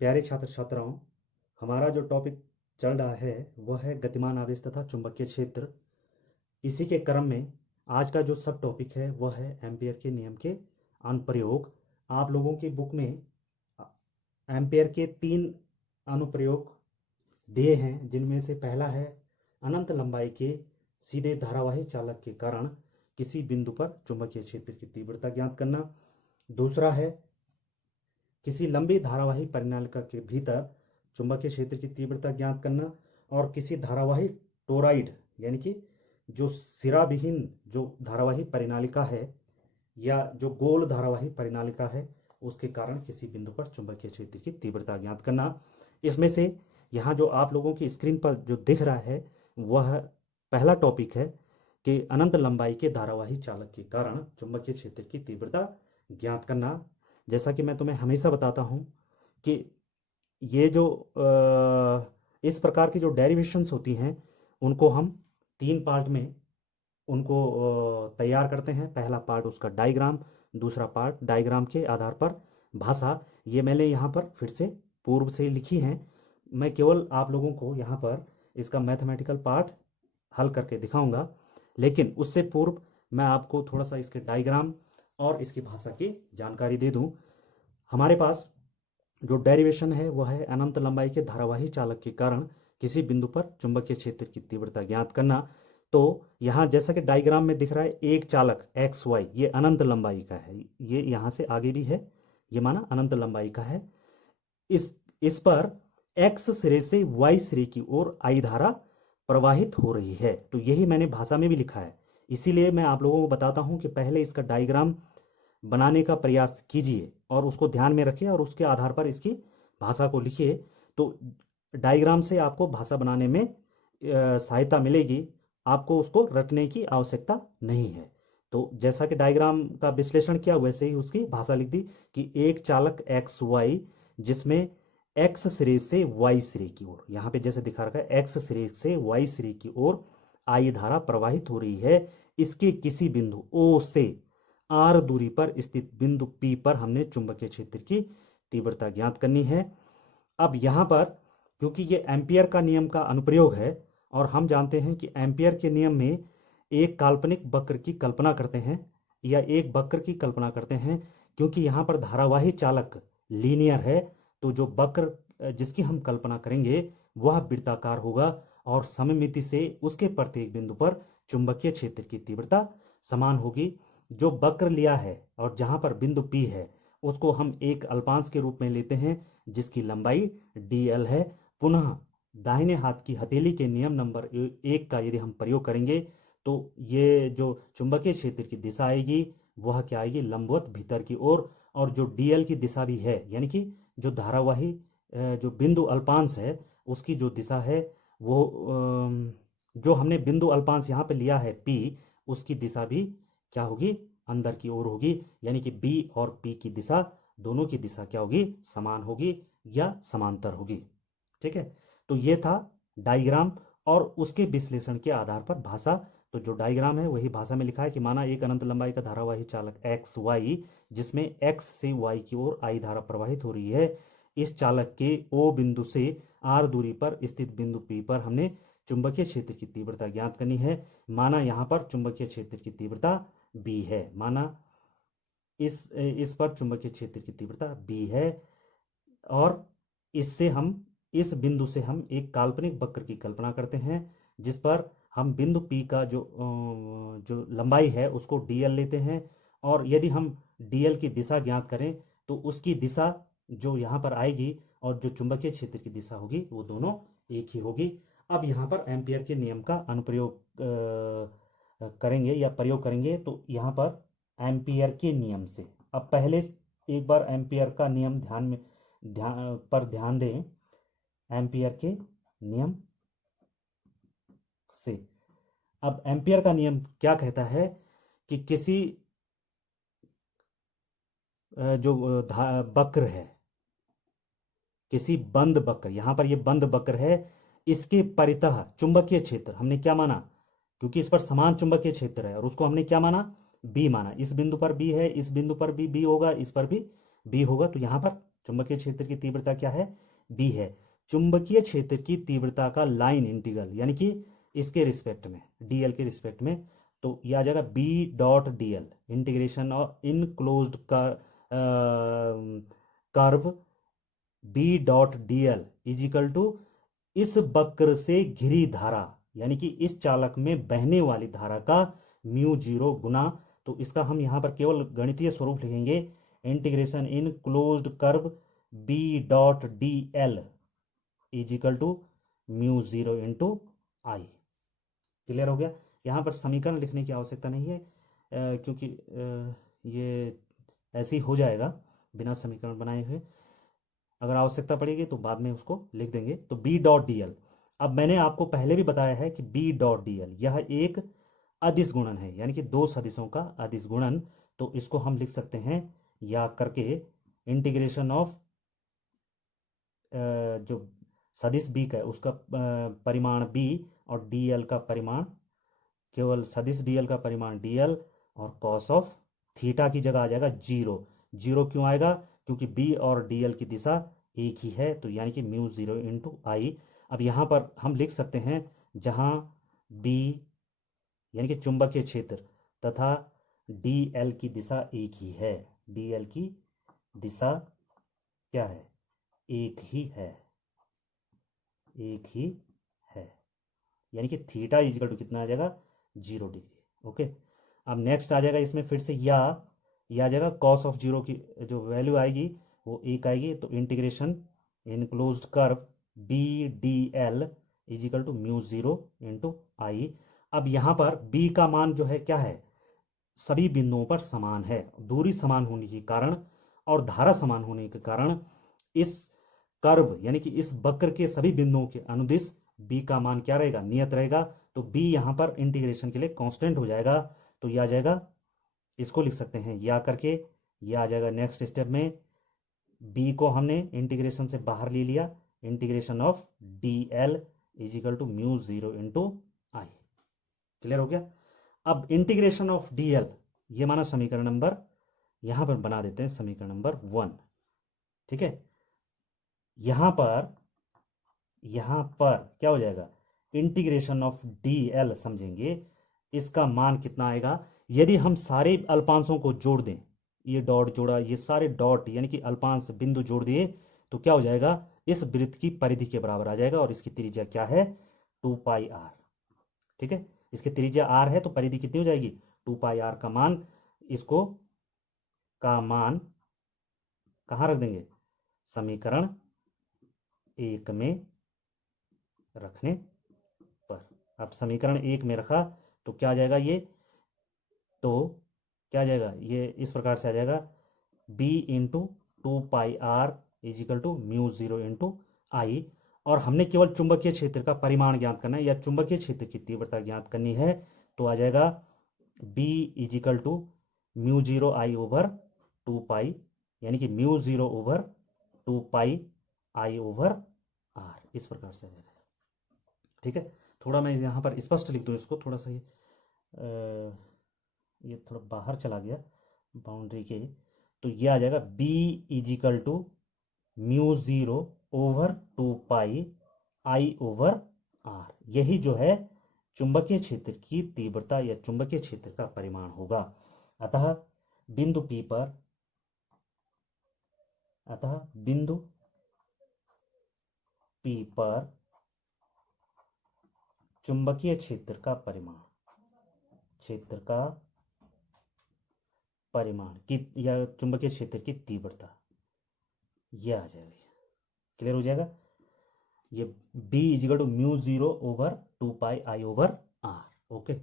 प्यारे छात्र छात्राओं, हमारा जो टॉपिक चल रहा है वह है गतिमान आवेश तथा चुंबकीय क्षेत्र। इसी के क्रम में आज का जो सब टॉपिक है वह है एम्पियर के नियम के अनुप्रयोग। आप लोगों की बुक में एम्पियर के 3 अनुप्रयोग दिए हैं, जिनमें से पहला है अनंत लंबाई के सीधे धारावाही चालक के कारण किसी बिंदु पर चुंबकीय क्षेत्र की तीव्रता ज्ञात करना। दूसरा है किसी लंबी धारावाही परिनालिका के भीतर चुंबकीय क्षेत्र की तीव्रता ज्ञात करना। और किसी धारावाही टोरॉइड यानी कि जो सिरा विहीन जो धारावाही परिनालिका है या जो गोल धारावाही परिनालिका है, उसके कारण किसी बिंदु पर चुंबकीय क्षेत्र की तीव्रता ज्ञात करना। इसमें से यहाँ जो आप लोगों की स्क्रीन पर जो दिख रहा है वह पहला टॉपिक है कि अनंत लंबाई के धारावाही चालक के कारण चुंबकीय क्षेत्र की तीव्रता ज्ञात करना। जैसा कि मैं तुम्हें हमेशा बताता हूँ कि ये जो इस प्रकार की जो डेरिवेशंस होती हैं उनको हम 3 पार्ट में उनको तैयार करते हैं। पहला पार्ट उसका डायग्राम, दूसरा पार्ट डायग्राम के आधार पर भाषा। ये मैंने यहाँ पर फिर से पूर्व से लिखी हैं। मैं केवल आप लोगों को यहाँ पर इसका मैथमेटिकल पार्ट हल करके दिखाऊंगा, लेकिन उससे पूर्व मैं आपको थोड़ा सा इसके डायग्राम और इसकी भाषा की जानकारी दे दूं। हमारे पास जो डेरिवेशन है वह है अनंत लंबाई के धारावाही चालक के कारण किसी बिंदु पर चुंबकीय क्षेत्र की तीव्रता ज्ञात करना। तो यहाँ जैसा कि डायग्राम में दिख रहा है, एक चालक एक्स वाई ये अनंत लंबाई का है, ये यहाँ से आगे भी है, ये माना अनंत लंबाई का है। इस पर एक्स सिरे से वाई सिरे की ओर आई धारा प्रवाहित हो रही है। तो यही मैंने भाषा में भी लिखा है, इसीलिए मैं आप लोगों को बताता हूं कि पहले इसका डायग्राम बनाने का प्रयास कीजिए और उसको ध्यान में रखिए और उसके आधार पर इसकी भाषा को लिखिए। तो डायग्राम से आपको भाषा बनाने में सहायता मिलेगी, आपको उसको रटने की आवश्यकता नहीं है। तो जैसा कि डायग्राम का विश्लेषण किया वैसे ही उसकी भाषा लिख दी कि एक चालक एक्स वाई जिसमें एक्स सिरे से वाई सिरे की ओर, यहाँ पे जैसे दिखा रखा है एक्स सिरे से वाई सिरे की ओर आई धारा प्रवाहित हो रही है। इसके किसी बिंदु ओ से आर दूरी पर स्थित बिंदु पी पर हमने चुंबकीय क्षेत्र की तीव्रता ज्ञात करनी है। अब यहाँ पर क्योंकि ये एम्पियर का नियम का अनुप्रयोग है और हम जानते हैं कि एम्पियर के नियम में एक काल्पनिक वक्र की कल्पना करते हैं या एक वक्र की कल्पना करते हैं। क्योंकि यहाँ पर धारावाही चालक लीनियर है, तो जो वक्र जिसकी हम कल्पना करेंगे वह वृत्ताकार होगा और सममिति से उसके प्रत्येक बिंदु पर चुंबकीय क्षेत्र की तीव्रता समान होगी। जो वक्र लिया है और जहां पर बिंदु P है उसको हम एक अल्पांश के रूप में लेते हैं जिसकी लंबाई dl है। पुनः दाहिने हाथ की हथेली के नियम नंबर 1 का यदि हम प्रयोग करेंगे तो ये जो चुंबकीय क्षेत्र की दिशा आएगी वह क्या आएगी, लंबवत भीतर की ओर। और जो dl की दिशा भी है यानी कि जो धारावाही जो बिंदु अल्पांश है उसकी जो दिशा है वो जो हमने बिंदु अल्पांश यहाँ पे लिया है P, उसकी दिशा भी क्या होगी, अंदर की ओर होगी। यानी कि B और P की दिशा दोनों की दिशा क्या होगी, समान होगी या समांतर होगी। ठीक है, तो ये था डायग्राम और उसके विश्लेषण के आधार पर भाषा। तो जो डायग्राम है वही भाषा में लिखा है कि माना एक अनंत लंबाई का धारावाही चालक एक्स वाई जिसमें एक्स से वाई की ओर आई धारा प्रवाहित हो रही है। इस चालक के ओ बिंदु से आर दूरी पर स्थित बिंदु पी पर हमने चुंबकीय क्षेत्र की तीव्रता ज्ञात करनी है। माना यहाँ पर चुंबकीय क्षेत्र की तीव्रता बी है, माना इस पर चुंबकीय क्षेत्र की तीव्रता बी है और इससे हम इस बिंदु से हम एक काल्पनिक वक्र की कल्पना करते हैं जिस पर हम बिंदु P का जो लंबाई है उसको dl लेते हैं। और यदि हम dl की दिशा ज्ञात करें तो उसकी दिशा जो यहाँ पर आएगी और जो चुंबकीय क्षेत्र की दिशा होगी वो दोनों एक ही होगी। अब यहाँ पर एम्पियर के नियम का अनुप्रयोग करेंगे या प्रयोग करेंगे। तो यहाँ पर एम्पियर के नियम से अब पहले एक बार एम्पियर का नियम ध्यान दें। एम्पियर के नियम से अब एम्पियर का नियम क्या कहता है कि किसी जो वक्र है, किसी बंद वक्र, यहां पर ये बंद वक्र है, इसके परितः चुंबकीय क्षेत्र हमने क्या माना, क्योंकि इस पर समान चुंबकीय क्षेत्र है और उसको हमने क्या माना, बी माना। इस बिंदु पर बी है, इस बिंदु पर भी बी होगा, इस पर भी बी होगा। तो यहां पर चुंबकीय क्षेत्र की तीव्रता क्या है, b है। चुंबकीय क्षेत्र की तीव्रता का लाइन इंटीग्रल यानी कि इसके रिस्पेक्ट में, dl के रिस्पेक्ट में, तो यह आ जाएगा b dot dl integration of enclosed curve b dot dl is equal to इस वक्र से घिरी धारा यानी कि इस चालक में बहने वाली धारा का म्यू जीरो गुना, तो इसका हम यहां पर केवल गणितीय स्वरूप लिखेंगे, integration in closed curve b dot dl is equal to mu zero into I. Clear हो गया। यहाँ पर समीकरण लिखने की आवश्यकता नहीं है क्योंकि ये ऐसे ही हो जाएगा बिना समीकरण बनाए हुए। अगर आवश्यकता पड़ेगी तो बाद में उसको लिख देंगे। तो b डॉट डी एल, अब मैंने आपको पहले भी बताया है कि b डॉट डी एल यह एक अदिश गुणन है यानी कि दो सदिशों का अदिश गुणन। तो इसको हम लिख सकते हैं या करके इंटीग्रेशन ऑफ जो सदिश b का है उसका परिमाण b और dl का परिमाण, केवल सदिश dl का परिमाण dl और कॉस ऑफ थीटा की जगह आ जाएगा जीरो। जीरो क्यों आएगा, क्योंकि b और dl की दिशा एक ही है, तो यानी कि म्यू जीरो इंटू आई। अब यहाँ पर हम लिख सकते हैं जहाँ b यानी कि चुंबकीय क्षेत्र तथा dl की दिशा एक ही है, dl की दिशा क्या है, एक ही है, एक ही है, यानी कि थीटा इजिकल टू कितना आ जाएगा, 0 डिग्री। ओके, अब नेक्स्ट आ जाएगा इसमें फिर से या आ जाएगा कॉस ऑफ जीरो की जो वैल्यू आएगी वो एक आएगी, तो integration enclosed curve B d L is equal to mu zero into I. अब यहाँ पर b का मान जो है क्या है, सभी बिंदुओं पर समान है, दूरी समान होने के कारण और धारा समान होने के कारण इस कर्व यानी कि इस वक्र के सभी बिंदुओं के अनुदिश b का मान क्या रहेगा, नियत रहेगा। तो b यहाँ पर इंटीग्रेशन के लिए कांस्टेंट हो जाएगा, तो यह आ जाएगा, इसको लिख सकते हैं या करके, यह आ जाएगा नेक्स्ट स्टेप में b को हमने इंटीग्रेशन से बाहर ले लिया, integration of D L is equal to mu zero into I. Clear हो गया। अब इंटीग्रेशन ऑफ dl ये माना समीकरण नंबर, यहां पर बना देते हैं समीकरण नंबर 1। ठीक है, यहां पर क्या हो जाएगा, इंटीग्रेशन ऑफ dl समझेंगे, इसका मान कितना आएगा, यदि हम सारे अल्पांशों को जोड़ दें, ये डॉट जोड़ा, ये सारे डॉट यानी कि अल्पांश बिंदु जोड़ दिए, तो क्या हो जाएगा, इस वृत्त की परिधि के बराबर आ जाएगा और इसकी त्रिज्या क्या है, 2 पाई आर। ठीक है, इसकी त्रिज्या r है तो परिधि कितनी हो जाएगी, 2 पाई आर का मान, इसको का मान कहां रख देंगे, समीकरण 1 में रखने पर। अब समीकरण 1 में रखा तो क्या आ जाएगा, ये तो क्या आ जाएगा, ये इस प्रकार से आ जाएगा b into 2 pi r is equal to mu zero into I. और हमने केवल चुंबकीय क्षेत्र का परिमाण ज्ञात करना है या चुंबकीय क्षेत्र की तीव्रता ज्ञात करनी है, तो आ जाएगा b is equal to mu zero I over 2 pi, यानी कि mu zero over 2 pi I over R, इस प्रकार से आ जाएगा। ठीक है, थोड़ा मैं यहाँ पर स्पष्ट लिख दूँ इसको, थोड़ा सा ये थोड़ा बाहर चला गया बाउंड्री के, तो ये आ जाएगा b is equal to mu zero over 2 pi I over R. यही जो है चुंबकीय क्षेत्र की तीव्रता या चुंबकीय क्षेत्र का परिमाण होगा। अतः बिंदु P पर चुंबकीय क्षेत्र का परिमाण की या चुंबकीय क्षेत्र की तीव्रता यह आ जाएगी। क्लियर हो जाएगा, ये b is equal to mu zero over 2 pi I over R. Okay.